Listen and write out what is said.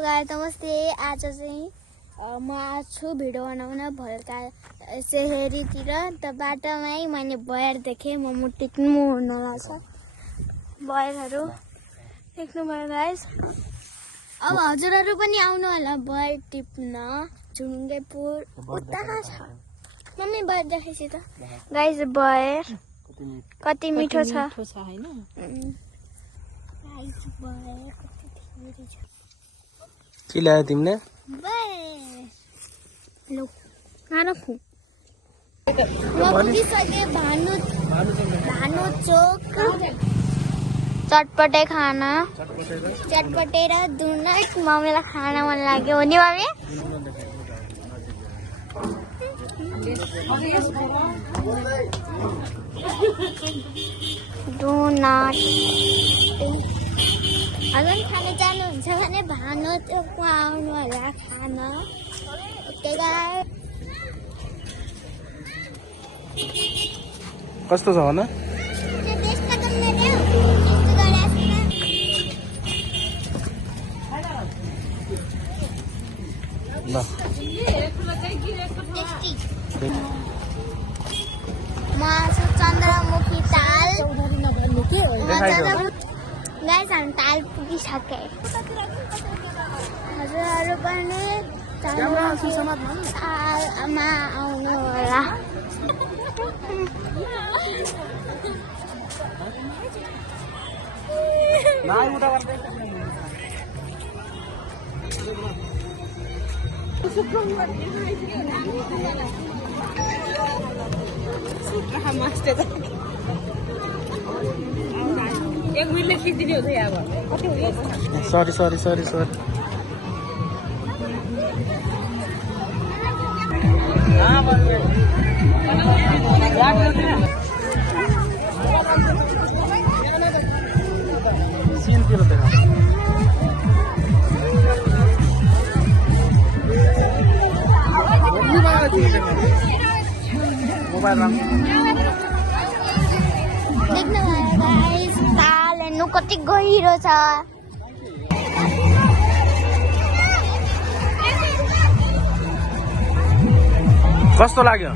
नमस्ते। आज चाहिँ म आछु भिडियो बनाउन भलका सेहेरीतिर। त बाटोमै मैले बयर देखेँ, मोमो टिक्नु हुन रहेछ। बयरहरू देख्नुभयो गाइस। अब हजुरहरू पनि आउनु होला बयर टिप्न। झुङ्गेपुर उता छ। मम्मी बयर देखेपछि त गाइस बयर कति मिठो छ हैन? गाइस बयर कति धेरै छ। के ल्यायो तिमीले? लो खानाखु म पुगिसके भानु चोक। चटपटे खाना चटपटे र डोनट मम्मीलाई खान मन लाग्यो हो नि मम्मी? डोनट अझै खान चाहनुहुन्छ भने भानु चोकमा आउनु होला खान। Okay guys. कस्तो छ भन? ल म चन्द्रमुखी ताल गाइस हामी ताल पुगिसके। हजुरहरू पनि तालमा आउनु होला। एक मिनटले खिचिदिने हो यहाँ कति हो? सरी सीनतिर देखा मोबाइल देख्नुभयो गाइस ताल हेर्नु कति गहिरो छ। कस्तो लाग्यो?